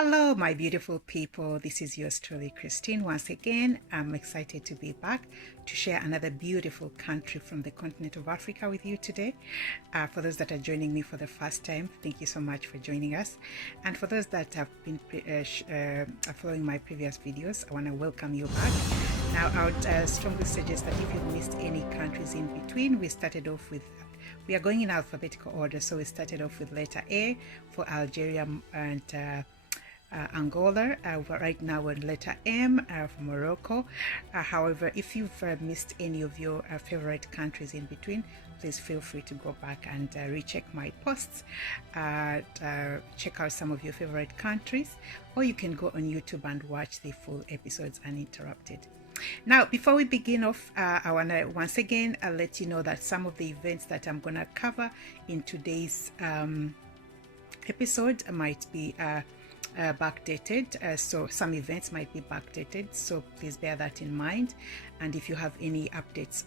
Hello, my beautiful people. This is yours truly, Christine. Once again, I'm excited to be back to share another beautiful country from the continent of Africa with you today. For those that are joining me for the first time, thank you so much for joining us. And for those that have been following my previous videos, I want to welcome you back. Now, I would strongly suggest that if you've missed any countries in between, we are going in alphabetical order. So we started off with letter A for Algeria and Angola. Right now we're letter M for Morocco. However, if you've missed any of your favorite countries in between, please feel free to go back and recheck my posts, check out some of your favorite countries, or you can go on YouTube and watch the full episodes uninterrupted. Now, before we begin off, I want to once again let you know that some of the events that I'm going to cover in today's episode might be backdated, so some events might be backdated, so please bear that in mind. And if you have any updates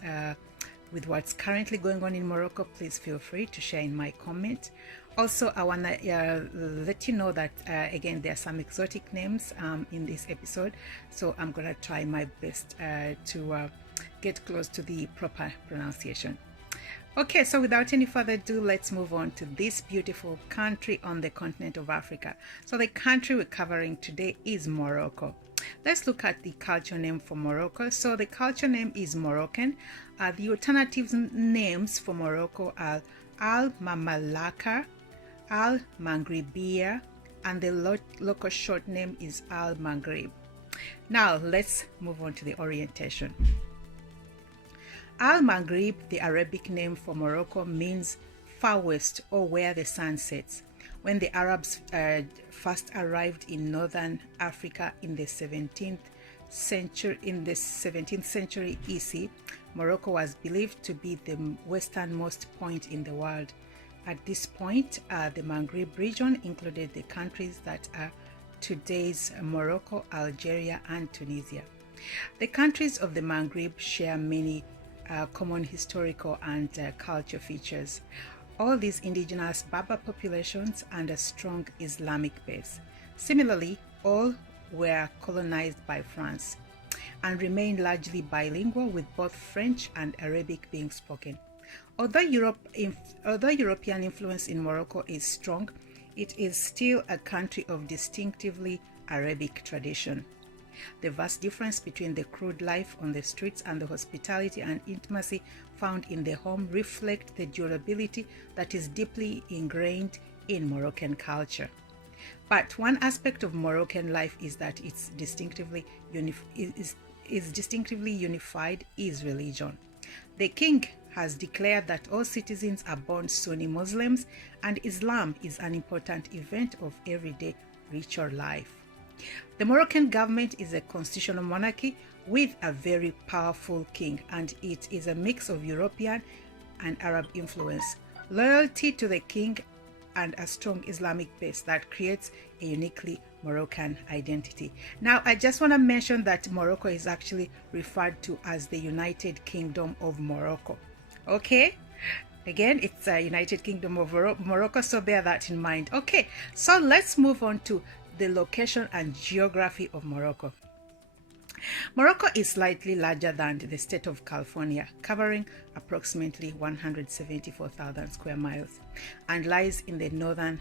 with what's currently going on in Morocco, please feel free to share in my comment. Also, I want to let you know that again, there are some exotic names in this episode, so I'm gonna try my best to get close to the proper pronunciation. Okay, so without any further ado, let's move on to this beautiful country on the continent of Africa. So the country we're covering today is Morocco. Let's look at the culture name for Morocco. So the culture name is Moroccan. The alternative names for Morocco are Al-Mamalaka, Al-Maghribia, and the local short name is Al-Maghrib. Now let's move on to the orientation. Al-Maghrib, the Arabic name for Morocco, means far west or where the sun sets. When the Arabs first arrived in northern Africa in the 17th century EC, Morocco was believed to be the westernmost point in the world. At this point, the Maghrib region included the countries that are today's Morocco, Algeria, and Tunisia. The countries of the Maghrib share many common historical and culture features. All these indigenous Berber populations and a strong Islamic base. Similarly, all were colonized by France and remain largely bilingual, with both French and Arabic being spoken. Although European influence in Morocco is strong, it is still a country of distinctively Arabic tradition. The vast difference between the crude life on the streets and the hospitality and intimacy found in the home reflect the durability that is deeply ingrained in Moroccan culture. But one aspect of Moroccan life is that it's distinctively unified is religion. The king has declared that all citizens are born Sunni Muslims, and Islam is an important event of everyday ritual life. The Moroccan government is a constitutional monarchy with a very powerful king, and it is a mix of European and Arab influence, loyalty to the king, and a strong Islamic base that creates a uniquely Moroccan identity. Now, I just want to mention that Morocco is actually referred to as the United Kingdom of Morocco. Okay? Again, it's a United Kingdom of Morocco, so bear that in mind. Okay, so let's move on to the location and geography of Morocco. Morocco is slightly larger than the state of California, covering approximately 174,000 square miles, and lies in the northern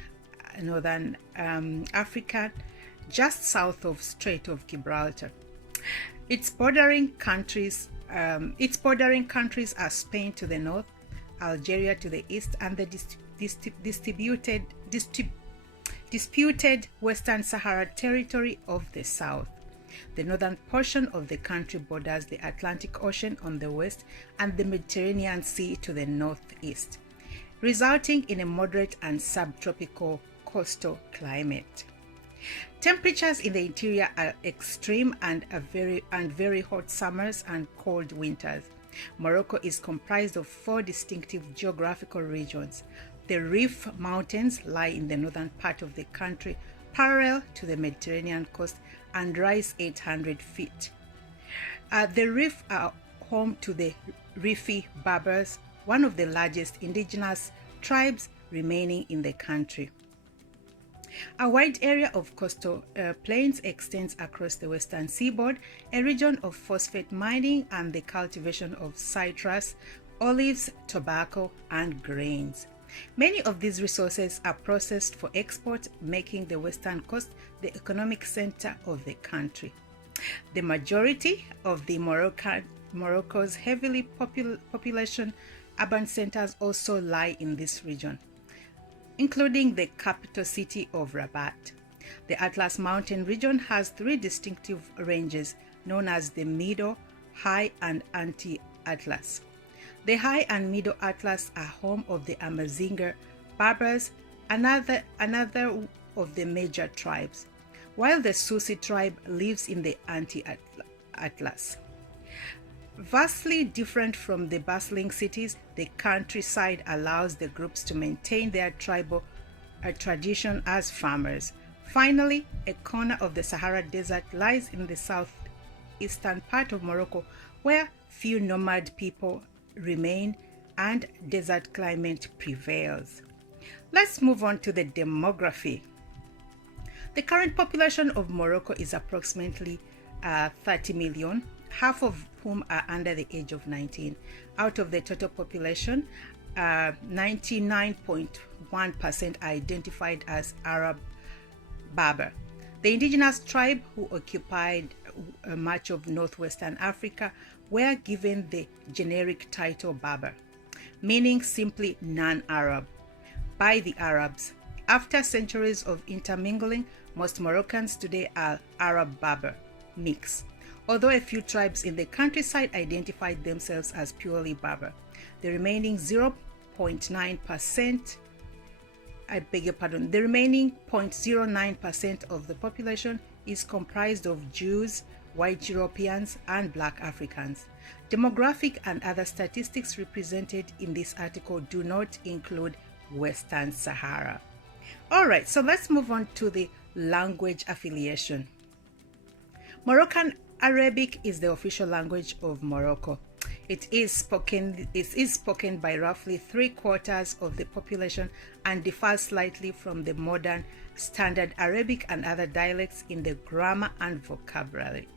Africa, just south of Strait of Gibraltar. Its bordering countries are Spain to the north, Algeria to the east, and the disputed Western Sahara territory of the south. The northern portion of the country borders the Atlantic Ocean on the west and the Mediterranean Sea to the northeast, resulting in a moderate and subtropical coastal climate. Temperatures in the interior are extreme and very hot summers and cold winters. Morocco is comprised of 4 distinctive geographical regions. The Rif Mountains lie in the northern part of the country, parallel to the Mediterranean coast, and rise 800 feet. The Rif are home to the Rifi Berbers, one of the largest indigenous tribes remaining in the country. A wide area of coastal plains extends across the western seaboard, a region of phosphate mining and the cultivation of citrus, olives, tobacco, and grains. Many of these resources are processed for export, making the western coast the economic center of the country. The majority of the Morocco's heavily population urban centers also lie in this region, including the capital city of Rabat. The Atlas Mountain region has three distinctive ranges known as the Middle, High, and Anti-Atlas. The High and Middle Atlas are home of the Amazinger Berbers, another of the major tribes, while the Susi tribe lives in the Anti-Atlas. Vastly different from the bustling cities, the countryside allows the groups to maintain their tribal tradition as farmers. Finally, a corner of the Sahara Desert lies in the southeastern part of Morocco, where few nomad people remain and desert climate prevails. Let's move on to the demography. The current population of Morocco is approximately 30 million, half of whom are under the age of 19. Out of the total population, 99.1% are identified as Arab Berber. The indigenous tribe who occupied much of northwestern Africa were given the generic title Berber, meaning simply non-Arab, by the Arabs. After centuries of intermingling, most Moroccans today are Arab Berber mix, although a few tribes in the countryside identified themselves as purely Berber. The remaining 0.09%, the remaining 0.09% of the population is comprised of Jews, white Europeans, and Black Africans. Demographic and other statistics represented in this article do not include Western Sahara. All right, so let's move on to the language affiliation. Moroccan Arabic is the official language of Morocco. It is spoken by roughly 3/4 of the population and differs slightly from the modern Standard Arabic and other dialects in the grammar and vocabulary.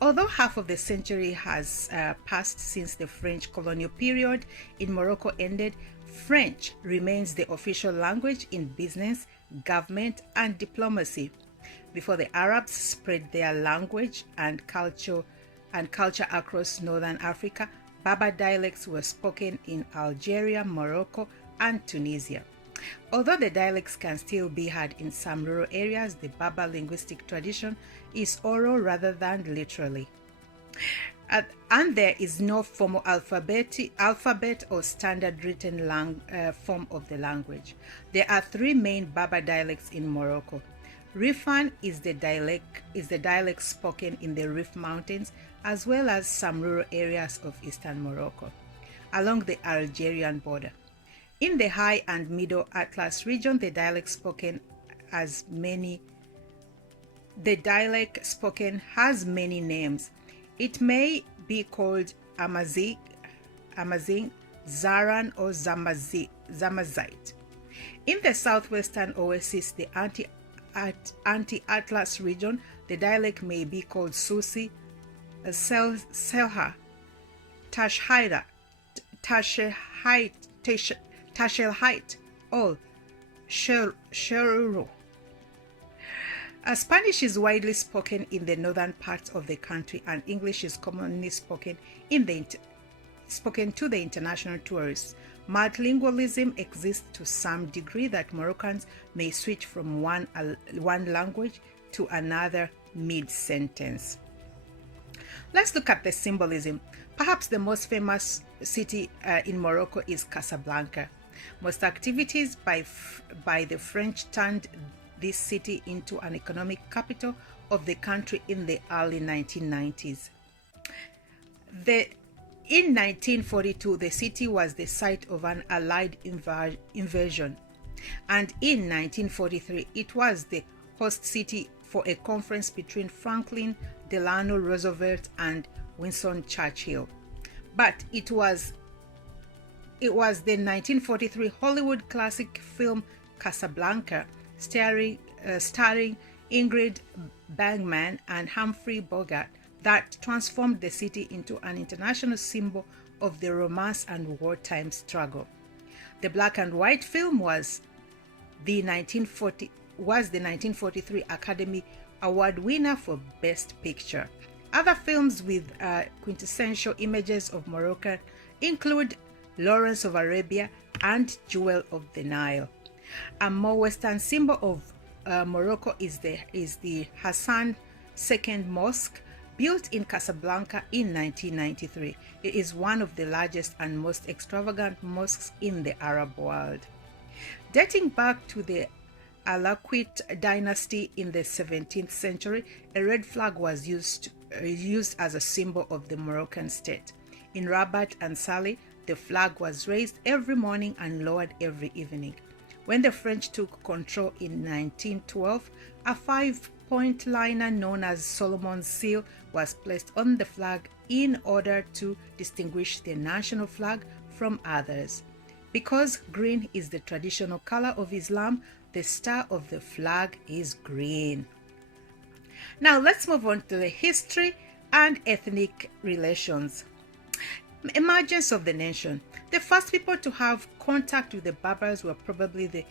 Although half of the century has passed since the French colonial period in Morocco ended, French remains the official language in business, government, and diplomacy. Before the Arabs spread their language and culture across northern Africa, Berber dialects were spoken in Algeria, Morocco, and Tunisia. Although the dialects can still be heard in some rural areas, the Berber linguistic tradition is oral rather than literally. And there is no formal alphabet or standard written form of the language. There are three main Berber dialects in Morocco. Rifan is the dialect spoken in the Rif Mountains, as well as some rural areas of eastern Morocco, along the Algerian border. In the High and Middle Atlas region, the dialect spoken has many names. It may be called Amazigh, Zaran, or Zamazite. In the southwestern oasis, the Anti-Atlas region, the dialect may be called Susi, Selha, Tashelhite, or Sheruro. Spanish is widely spoken in the northern parts of the country, and English is commonly spoken to the international tourists. Multilingualism exists to some degree that Moroccans may switch from one language to another mid-sentence. Let's look at the symbolism. Perhaps the most famous city in Morocco is Casablanca. Most activities by the French turned this city into an economic capital of the country in the early 1990s. In 1942, the city was the site of an Allied invasion, and in 1943, it was the host city for a conference between Franklin Delano Roosevelt and Winston Churchill. But it was the 1943 Hollywood classic film Casablanca starring Ingrid Bergman and Humphrey Bogart, that transformed the city into an international symbol of the romance and wartime struggle. The black and white film was the 1943 Academy Award winner for Best Picture. Other films with quintessential images of Morocco include Lawrence of Arabia and Jewel of the Nile. A more Western symbol of Morocco is the Hassan II Mosque, built in Casablanca in 1993. It is one of the largest and most extravagant mosques in the Arab world. Dating back to the Alaqite dynasty in the 17th century, a red flag was used as a symbol of the Moroccan state. In Rabat and Salé, the flag was raised every morning and lowered every evening. When the French took control in 1912, a 5-point liner known as Solomon's seal was placed on the flag in order to distinguish the national flag from others. Because green is the traditional color of Islam, the star of the flag is green. Now let's move on to the history and ethnic relations. Emergence of the nation. The first people to have contact with the Berbers were probably the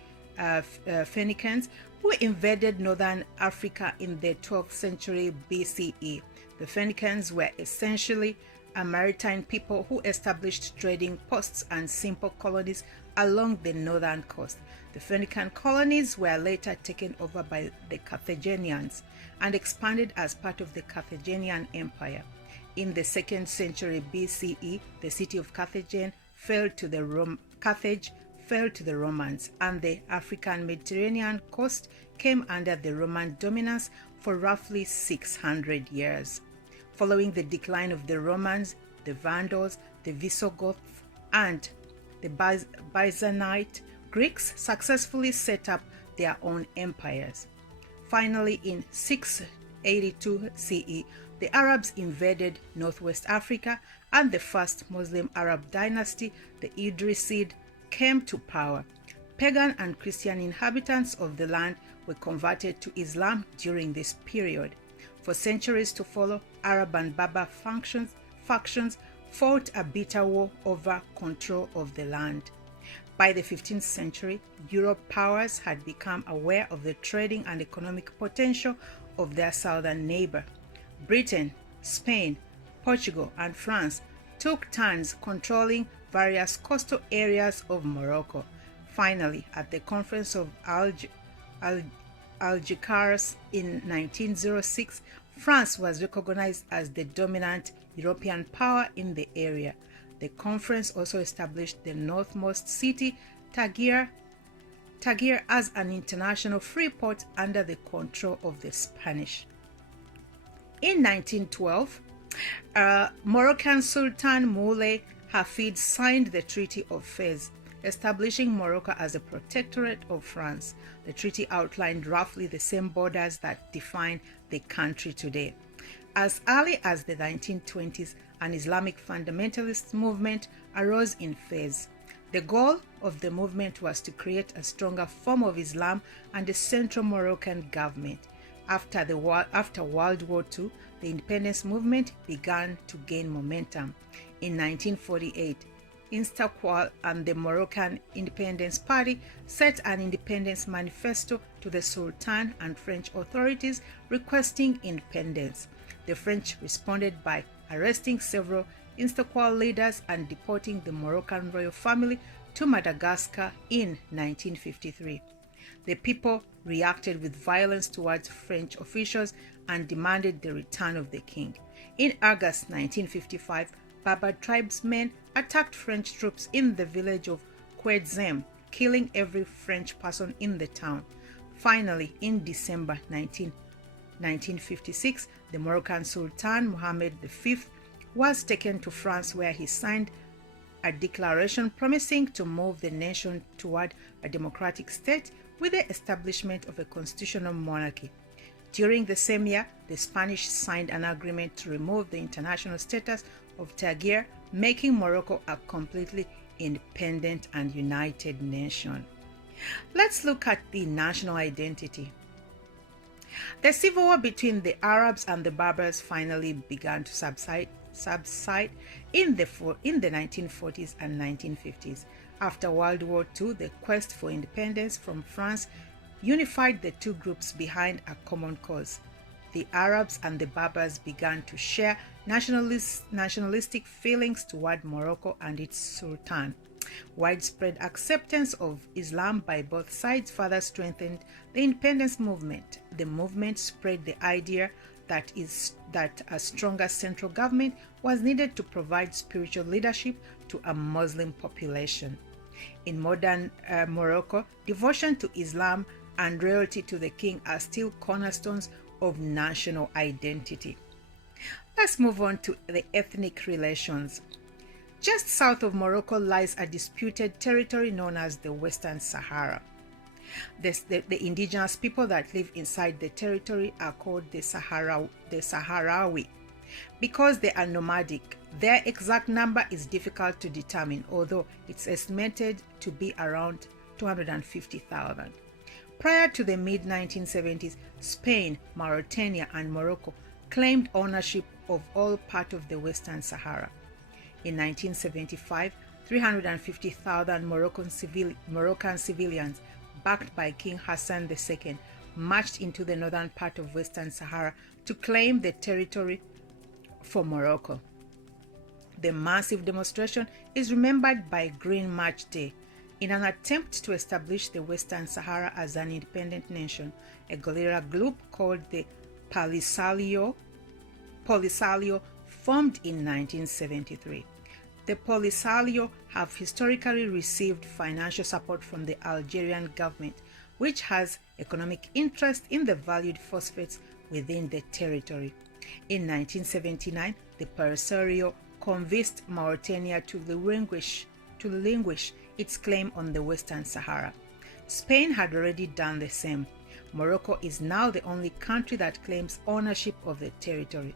Phoenicians, who invaded northern Africa in the 12th century BCE. The Phoenicians were essentially a maritime people who established trading posts and simple colonies along the northern coast. The Phoenician colonies were later taken over by the Carthaginians and expanded as part of the Carthaginian Empire. In the 2nd century BCE, the city of Carthage fell to the Romans, and the African Mediterranean coast came under the Roman dominance for roughly 600 years. Following the decline of the Romans, the Vandals, the Visigoths, and the Byzantine Greeks successfully set up their own empires. Finally, in 682 CE, the Arabs invaded northwest Africa, and the first Muslim Arab dynasty, the Idrisid, came to power. Pagan and Christian inhabitants of the land were converted to Islam during this period. For centuries to follow, Arab and Berber factions fought a bitter war over control of the land. By the 15th century, Europe powers had become aware of the trading and economic potential of their southern neighbor. Britain, Spain, Portugal, and France took turns controlling various coastal areas of Morocco. Finally, at the Conference of Algiers in 1906, France was recognized as the dominant European power in the area. The conference also established the northmost city, Tangier, as an international free port under the control of the Spanish. In 1912, Moroccan Sultan Moulay Hafid signed the Treaty of Fez, establishing Morocco as a protectorate of France. The treaty outlined roughly the same borders that define the country today. As early as the 1920s, an Islamic fundamentalist movement arose in Fez. The goal of the movement was to create a stronger form of Islam and a central Moroccan government. After World War II, the independence movement began to gain momentum. In 1948, Istiqlal and the Moroccan Independence Party set an independence manifesto to the Sultan and French authorities requesting independence. The French responded by arresting several Istiqlal leaders and deporting the Moroccan royal family to Madagascar in 1953. The people reacted with violence towards French officials and demanded the return of the king. In August 1955, Berber tribesmen attacked French troops in the village of Ouedzem, killing every French person in the town. Finally, in December 1956, the Moroccan Sultan Mohammed V was taken to France, where he signed a declaration promising to move the nation toward a democratic state with the establishment of a constitutional monarchy. During the same year, the Spanish signed an agreement to remove the international status of Tangier, making Morocco a completely independent and united nation. Let's look at the national identity. The civil war between the Arabs and the Berbers finally began to subside in the 1940s and 1950s. After World War II, the quest for independence from France unified the two groups behind a common cause. The Arabs and the Berbers began to share nationalistic feelings toward Morocco and its Sultan. Widespread acceptance of Islam by both sides further strengthened the independence movement. The movement spread the idea that a stronger central government was needed to provide spiritual leadership to a Muslim population. In modern Morocco, devotion to Islam and loyalty to the king are still cornerstones of national identity. Let's move on to the ethnic relations. Just south of Morocco lies a disputed territory known as the Western Sahara. The indigenous people that live inside the territory are called the Sahrawi. Because they are nomadic, their exact number is difficult to determine, although it's estimated to be around 250,000. Prior to the mid-1970s, Spain, Mauritania, and Morocco claimed ownership of all part of the Western Sahara. In 1975, 350,000 Moroccan civilians, backed by King Hassan II, marched into the northern part of Western Sahara to claim the territory for Morocco. The massive demonstration is remembered by Green March Day. In an attempt to establish the Western Sahara as an independent nation, a guerrilla group called the Polisario formed in 1973. The Polisario have historically received financial support from the Algerian government, which has economic interest in the valued phosphates within the territory. In 1979, the Polisario convinced Mauritania to relinquish its claim on the Western Sahara. Spain had already done the same. Morocco is now the only country that claims ownership of the territory.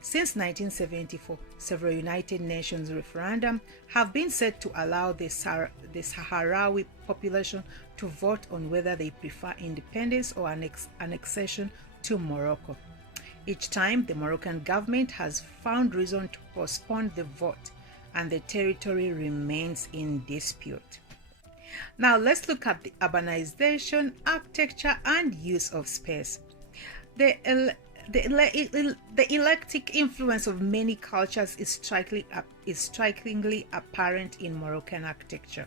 Since 1974, several United Nations referendums have been set to allow the Sahrawi population to vote on whether they prefer independence or annexation to Morocco. Each time, the Moroccan government has found reason to postpone the vote, and the territory remains in dispute. Now let's look at the urbanization, architecture, and use of space. The eclectic influence of many cultures is strikingly apparent in Moroccan architecture.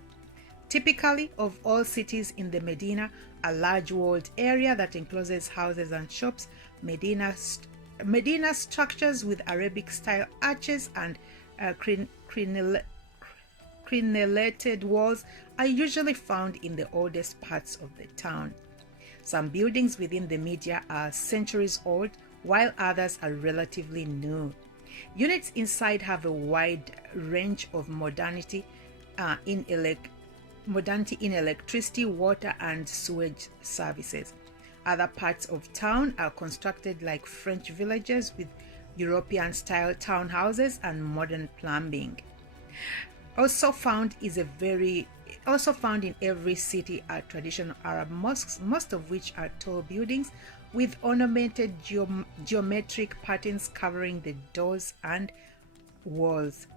Typically of all cities in the Medina, a large walled area that encloses houses and shops, Medina structures with Arabic-style arches and crenellated walls are usually found in the oldest parts of the town. Some buildings within the media are centuries old, while others are relatively new. Units inside have a wide range of modernity in electricity, water, and sewage services. Other parts of town are constructed like French villages with European-style townhouses and modern plumbing. Also found in every city are traditional Arab mosques, most of which are tall buildings with ornamented geometric patterns covering the doors and walls.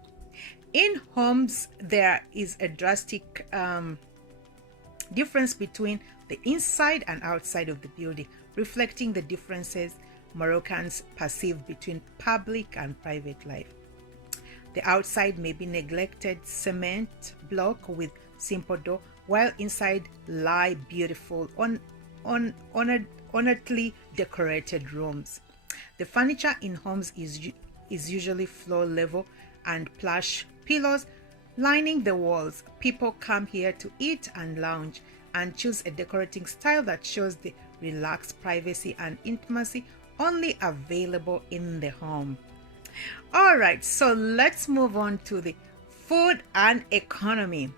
In homes, there is a drastic difference between the inside and outside of the building, reflecting the differences Moroccans perceive between public and private life. The outside may be neglected cement block with simple door, while inside lie beautiful, ornately decorated rooms. The furniture in homes is usually floor level and plush pillows lining the walls. People come here to eat and lounge and choose a decorating style that shows the relaxed privacy and intimacy only available in the home. All right, so let's move on to the food and economy.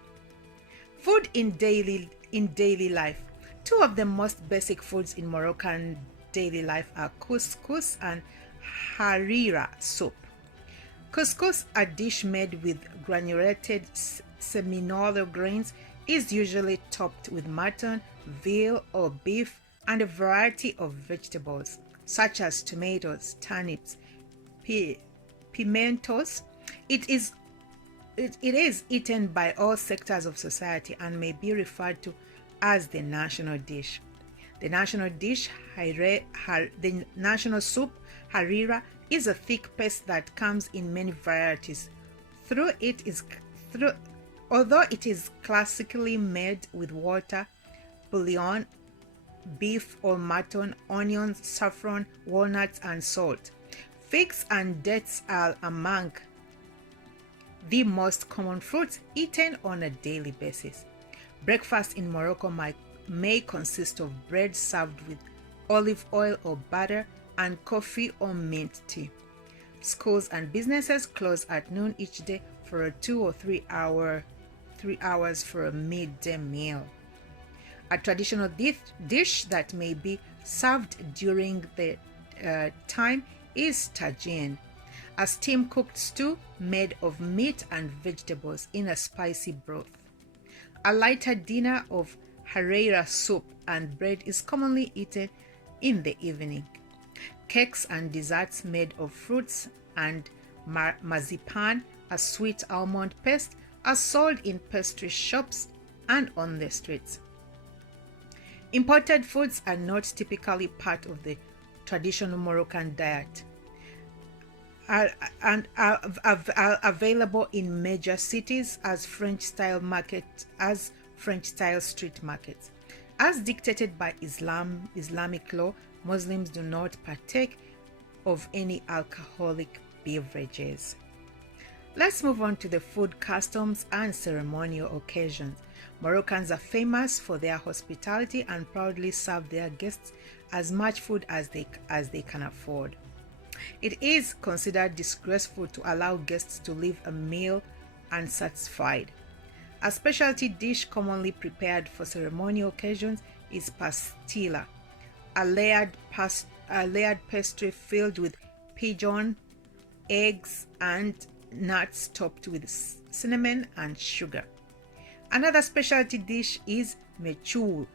Food in daily life. Two of the most basic foods in Moroccan daily life are couscous and harira soup. Couscous, a dish made with granulated seminola grains, is usually topped with mutton, veal, or beef, and a variety of vegetables, such as tomatoes, turnips, pimentos. It is eaten by all sectors of society and may be referred to as the national dish. The national dish, the national soup, harira, is a thick paste that comes in many varieties. Although it is classically made with water, bouillon, beef or mutton, onions, saffron, walnuts, and salt. Figs and dates are among the most common fruits eaten on a daily basis. Breakfast in Morocco may consist of bread served with olive oil or butter and coffee or mint tea. Schools and businesses close at noon each day for a 2 or 3 hours for a midday meal. A traditional dish that may be served during the time is tagine, a steam-cooked stew made of meat and vegetables in a spicy broth. A lighter dinner of harira soup and bread is commonly eaten in the evening. Cakes and desserts made of fruits and marzipan, a sweet almond paste, are sold in pastry shops and on the streets. Imported foods are not typically part of the traditional Moroccan diet and are available in major cities as French-style street markets. As dictated by Islamic law, Muslims do not partake of any alcoholic beverages. Let's move on to the food customs and ceremonial occasions. Moroccans are famous for their hospitality and proudly serve their guests as much food as they can afford. It is considered disgraceful to allow guests to leave a meal unsatisfied. A specialty dish commonly prepared for ceremonial occasions is pastilla, a layered pastry filled with pigeon, eggs, and nuts topped with cinnamon and sugar. Another specialty dish is mechul,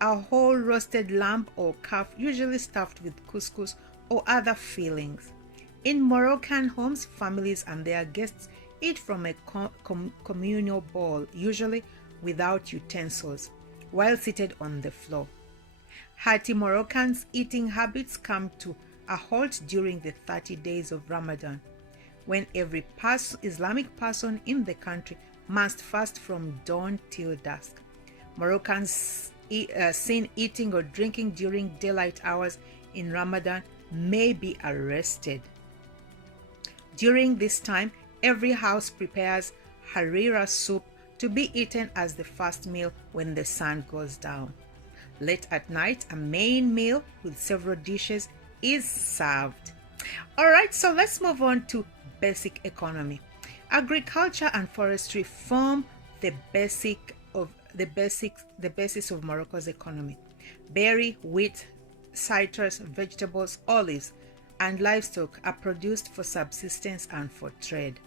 a whole roasted lamb or calf usually stuffed with couscous or other fillings. In Moroccan homes, families and their guests eat from a communal bowl, usually without utensils, while seated on the floor. Hearty Moroccans' eating habits come to a halt during the 30 days of Ramadan, when every Islamic person in the country must fast from dawn till dusk. Moroccans seen eating or drinking during daylight hours in Ramadan may be arrested. During this time, every house prepares harira soup to be eaten as the first meal when the sun goes down. Late at night, a main meal with several dishes is served. Alright, so let's move on to basic economy. Agriculture and forestry form the basis of Morocco's economy. Berry, wheat, citrus, vegetables, olives, and livestock are produced for subsistence and for trade.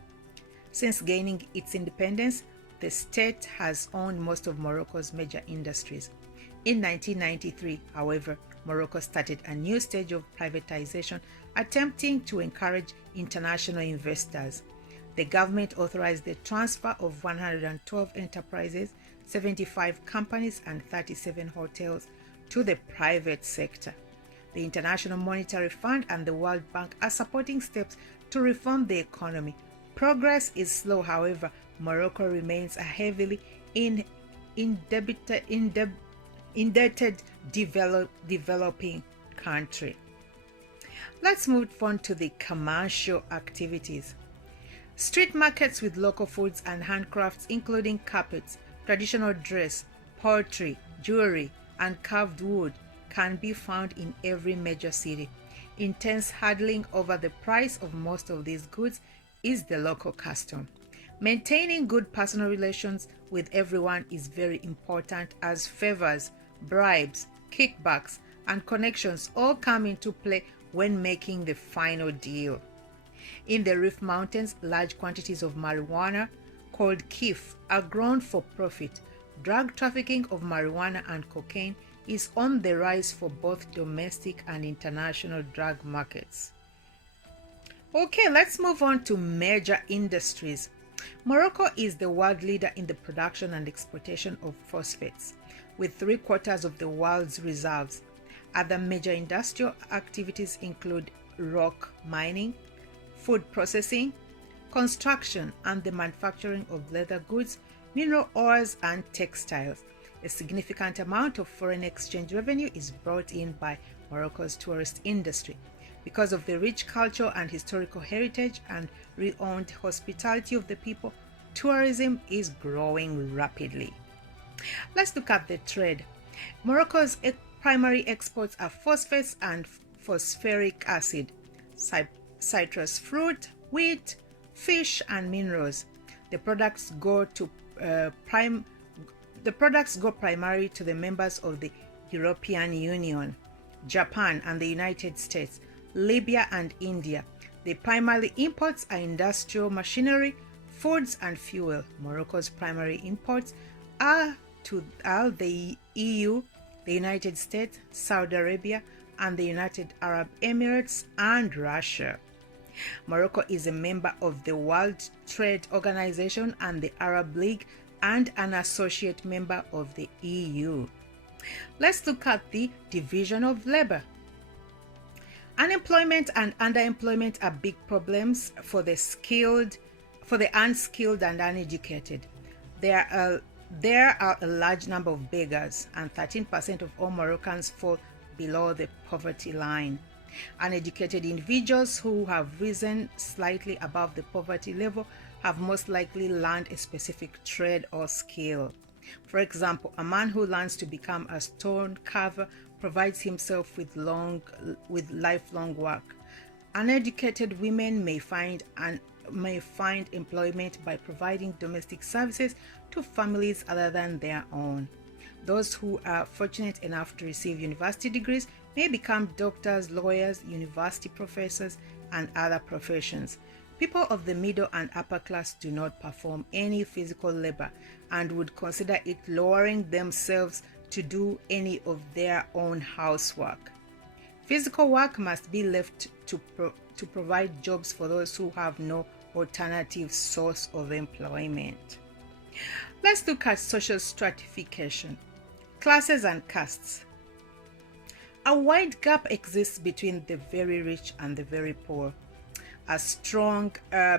Since gaining its independence, the state has owned most of Morocco's major industries. In 1993, however, Morocco started a new stage of privatization, attempting to encourage international investors. The government authorized the transfer of 112 enterprises, 75 companies, and 37 hotels to the private sector. The International Monetary Fund and the World Bank are supporting steps to reform the economy. Progress is slow, however. Morocco remains a heavily indebted developing country. Let's move on to the commercial activities. Street markets with local foods and handcrafts, including carpets, traditional dress, pottery, jewelry, and carved wood, can be found in every major city. Intense haggling over the price of most of these goods is the local custom. Maintaining good personal relations with everyone is very important, as favors, bribes, kickbacks, and connections all come into play when making the final deal. In the Rif Mountains, large quantities of marijuana, called kif are grown for profit. Drug trafficking of marijuana and cocaine is on the rise for both domestic and international drug markets. Okay, let's move on to major industries. Morocco is the world leader in the production and exploitation of phosphates, with 3/4 of the world's reserves. Other major industrial activities include rock mining, food processing, construction, and the manufacturing of leather goods, mineral ores, and textiles. A significant amount of foreign exchange revenue is brought in by Morocco's tourist industry. Because of the rich cultural and historical heritage and renowned hospitality of the people, tourism is growing rapidly. Let's look at the trade. Morocco's primary exports are phosphates and phosphoric acid, citrus fruit, wheat, fish, and minerals. The products go primarily to the members of the European Union, Japan, and the United States, Libya, and India. The primary imports are industrial machinery, foods, and fuel. Morocco's primary imports are the EU, the United States, Saudi Arabia, and the United Arab Emirates, and Russia. Morocco is a member of the World Trade Organization and the Arab League, and an associate member of the EU. Let's look at the division of labor. Unemployment and underemployment are big problems for the unskilled and uneducated. There are a large number of beggars, and 13% of all Moroccans fall below the poverty line. Uneducated individuals who have risen slightly above the poverty level have most likely learned a specific trade or skill. For example, a man who learns to become a stone carver provides himself with lifelong work. Uneducated women may find employment by providing domestic services to families other than their own. Those who are fortunate enough to receive university degrees may become doctors, lawyers, university professors, and other professions. People of the middle and upper class do not perform any physical labor and would consider it lowering themselves to do any of their own housework. Physical work must be left to provide jobs for those who have no alternative source of employment. Let's look at social stratification, classes and castes. A wide gap exists between the very rich and the very poor. A strong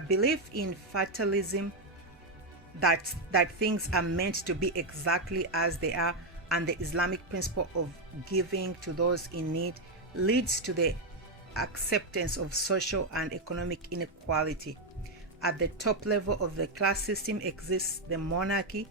belief in fatalism, that things are meant to be exactly as they are, and the Islamic principle of giving to those in need leads to the acceptance of social and economic inequality. At the top level of the class system exists the monarchy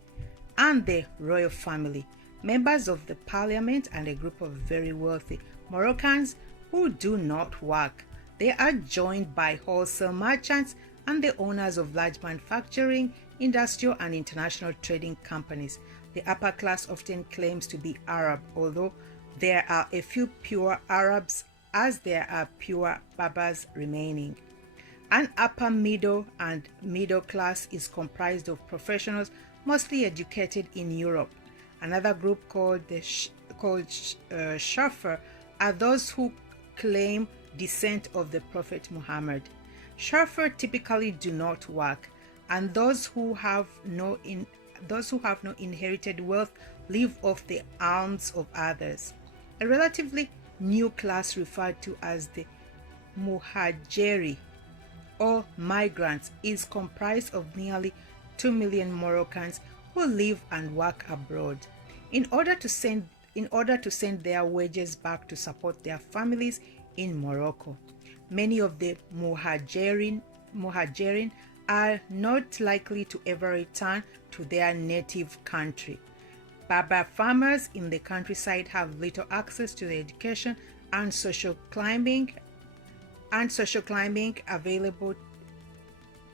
and the royal family, members of the parliament, and a group of very wealthy Moroccans who do not work. They are joined by wholesale merchants and the owners of large manufacturing, industrial, and international trading companies. The upper class often claims to be Arab, although there are a few pure Arabs as there are pure Berbers remaining. An upper middle and middle class is comprised of professionals mostly educated in Europe. Another group called Shafar are those who claim descent of the Prophet Muhammad. Shafar typically do not work, and those who have no inherited wealth live off the alms of others. A relatively new class referred to as the Muhajiri or migrants is comprised of nearly 2 million Moroccans who live and work abroad. In order to send their wages back to support their families in Morocco. Many of the Muhajirin are not likely to ever return to their native country. Berber farmers in the countryside have little access to the education and social climbing available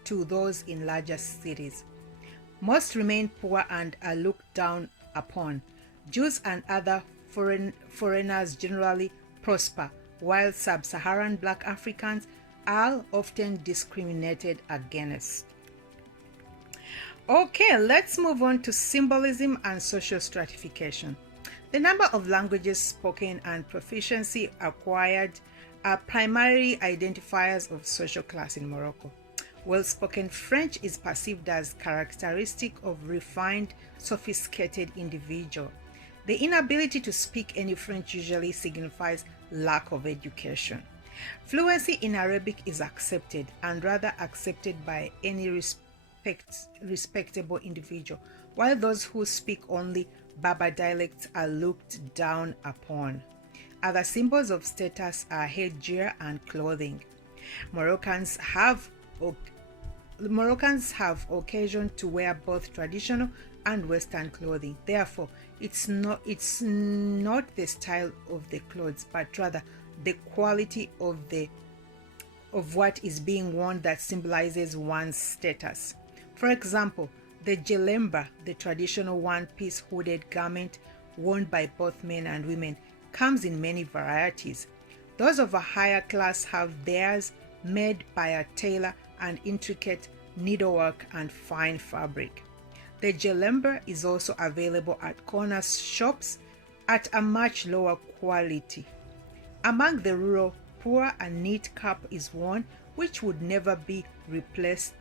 to those in larger cities. Most remain poor and are looked down upon. Jews and other foreigners generally prosper, while sub-Saharan Black Africans are often discriminated against. Okay, let's move on to symbolism and social stratification. The number of languages spoken and proficiency acquired are primary identifiers of social class in Morocco. Well-spoken French is perceived as characteristic of refined, sophisticated individual. The inability to speak any French usually signifies lack of education. Fluency in Arabic is accepted and rather accepted by any respectable individual, while those who speak only Berber dialects are looked down upon. Other symbols of status are headgear and clothing. Moroccans have occasion to wear both traditional and Western clothing. Therefore, it's not the style of the clothes, but rather the quality of what is being worn that symbolizes one's status. For example, the Jalenba, the traditional one-piece hooded garment worn by both men and women, comes in many varieties. Those of a higher class have theirs made by a tailor and intricate needlework and fine fabric. The Jalenba is also available at corner shops at a much lower quality. Among the rural poor, a neat cap is worn which would never be placed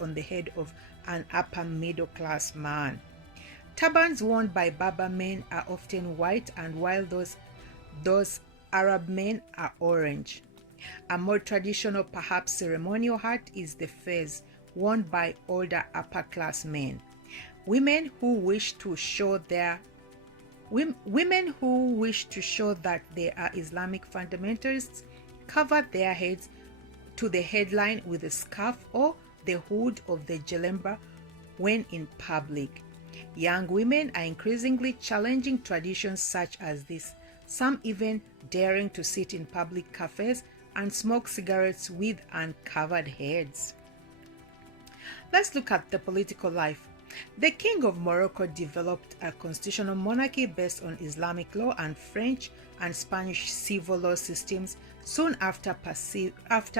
on the head of an upper middle class man. Turbans worn by Berber men are often white, and while those Arab men are orange. A more traditional, perhaps ceremonial hat is the fez, worn by older upper class men. Women who wish to show that they are Islamic fundamentalists cover their heads to the headline with a scarf or the hood of the Jalenba when in public. Young women are increasingly challenging traditions such as this, some even daring to sit in public cafes and smoke cigarettes with uncovered heads. Let's look at the political life. The King of Morocco developed a constitutional monarchy based on Islamic law and French and Spanish civil law systems soon after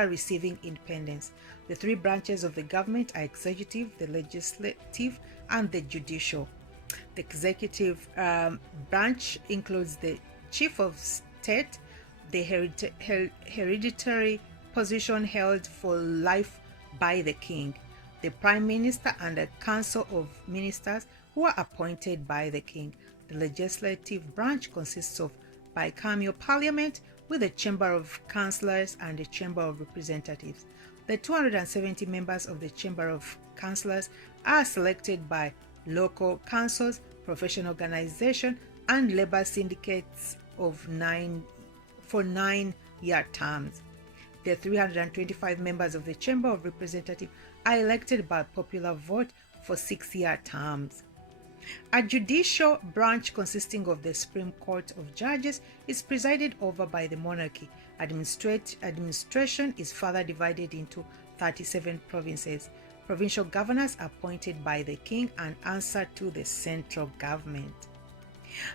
receiving independence. The three branches of the government are executive, the legislative, and the judicial. The executive branch includes the chief of state, the hereditary position held for life by the king, the prime minister, and a council of ministers who are appointed by the king. The legislative branch consists of bicameral parliament with a chamber of councillors and a chamber of representatives. The 270 members of the chamber of councillors are selected by local councils, professional organizations, and labor syndicates for 9-year terms. The 325 members of the Chamber of Representatives are elected by popular vote for 6-year terms. A judicial branch consisting of the Supreme Court of Judges is presided over by the monarchy. Administration is further divided into 37 provinces. Provincial governors are appointed by the king and answer to the central government.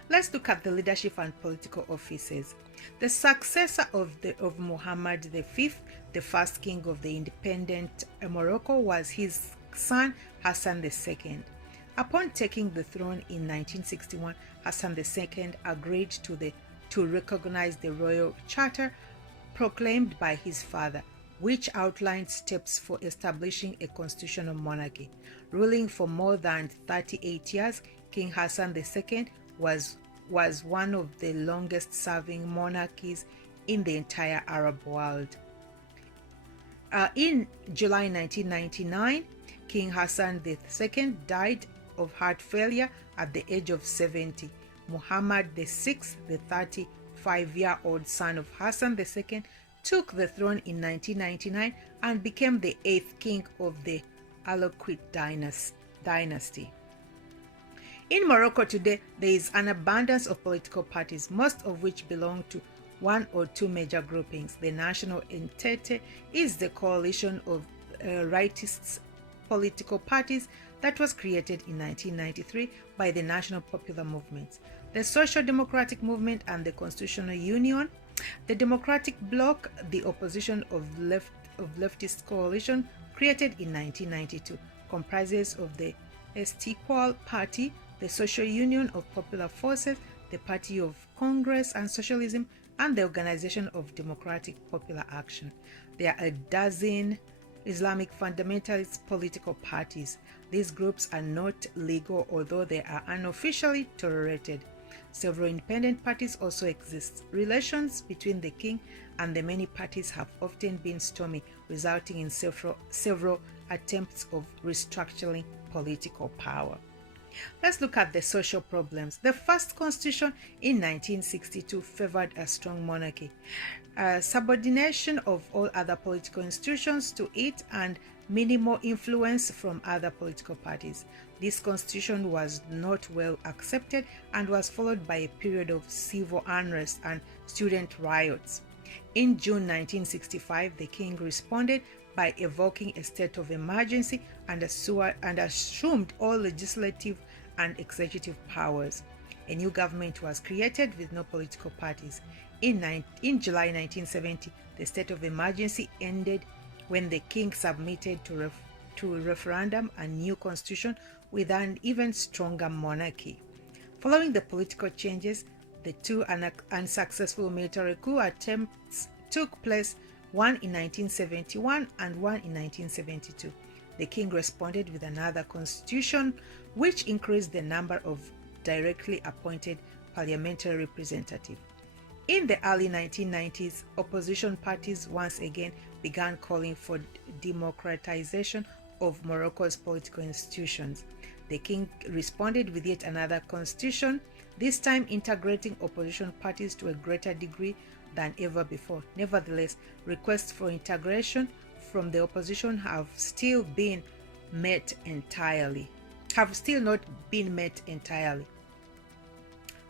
Let's look at the leadership and political offices. The successor of Muhammad V, the first king of the independent Morocco, was his son Hassan II. Upon taking the throne in 1961, Hassan II agreed to recognize the royal charter proclaimed by his father, which outlined steps for establishing a constitutional monarchy. Ruling for more than 38 years, King Hassan II was one of the longest-serving monarchies in the entire Arab world. In July 1999, King Hassan II died of heart failure at the age of 70. Muhammad VI, the 35-year-old son of Hassan II, took the throne in 1999 and became the 8th king of the Alauqid dynasty. In Morocco today, there is an abundance of political parties, most of which belong to one or two major groupings. The National Entente is the coalition of rightist political parties that was created in 1993 by the National Popular Movement, the Social Democratic Movement, and the Constitutional Union. The Democratic Bloc, the opposition of leftist coalition, created in 1992. comprises of the Estiqual Party, the Social Union of Popular Forces, the Party of Congress and Socialism, and the Organization of Democratic Popular Action. There are a dozen Islamic fundamentalist political parties. These groups are not legal, although they are unofficially tolerated. Several independent parties also exist. Relations between the king and the many parties have often been stormy, resulting in several attempts of restructuring political power. Let's look at the social problems. The first constitution in 1962 favored a strong monarchy, subordination of all other political institutions to it, and minimal influence from other political parties. This constitution was not well accepted and was followed by a period of civil unrest and student riots. In June 1965, the king responded by evoking a state of emergency and assumed all legislative and executive powers. A new government was created with no political parties. In July 1970, the state of emergency ended when the king submitted to referendum a new constitution with an even stronger monarchy. Following the political changes, the two unsuccessful military coup attempts took place, one in 1971 and one in 1972. The king responded with another constitution, which increased the number of directly appointed parliamentary representatives. In the early 1990s, opposition parties once again began calling for democratization of Morocco's political institutions. The king responded with yet another constitution, this time integrating opposition parties to a greater degree than ever before. Nevertheless, requests for integration from the opposition have still not been met entirely.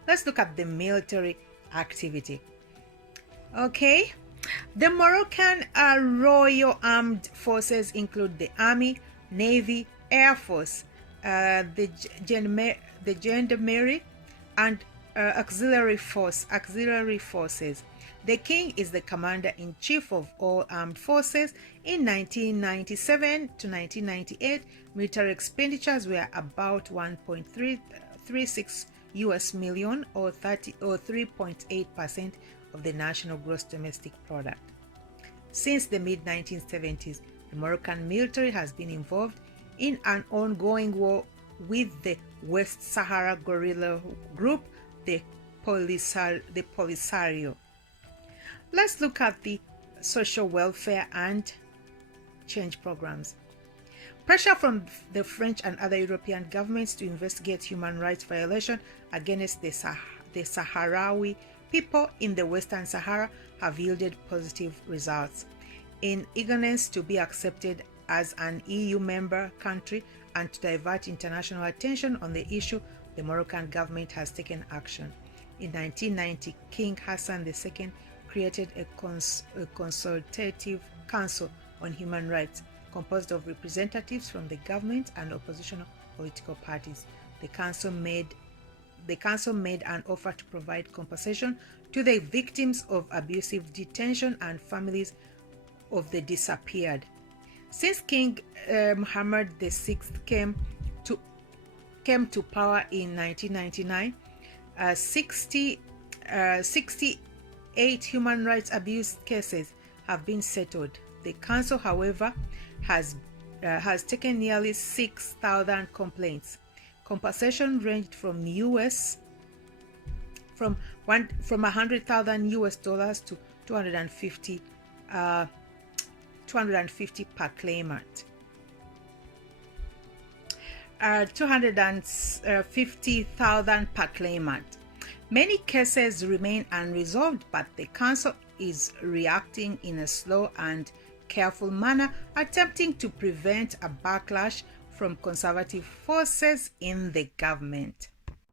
Let's look at the military activity. Okay, the Moroccan Royal Armed Forces include the Army, Navy, Air Force, the Gendarmerie, and auxiliary forces. The king is the commander-in-chief of all armed forces. In 1997 to 1998, military expenditures were about 1.36 US million, or 3.8% of the national gross domestic product. Since the mid-1970s, the Moroccan military has been involved in an ongoing war with the West Sahara guerrilla group, the Polisario. Let's look at the social welfare and change programs. Pressure from the French and other European governments to investigate human rights violations against the Sahrawi people in the Western Sahara have yielded positive results. In eagerness to be accepted as an EU member country and to divert international attention on the issue, the Moroccan government has taken action. In 1990, King Hassan II created a consultative council on human rights composed of representatives from the government and oppositional political parties. The council made an offer to provide compensation to the victims of abusive detention and families of the disappeared. Since King Mohammed VI came to power in 1999, 68 human rights abuse cases have been settled. The council, however, has taken nearly 6,000 complaints. Compensation ranged from $100,000 US to 250 per claimant. 250,000 per claimant. Many cases remain unresolved, but the council is reacting in a slow and careful manner, attempting to prevent a backlash from conservative forces in the government.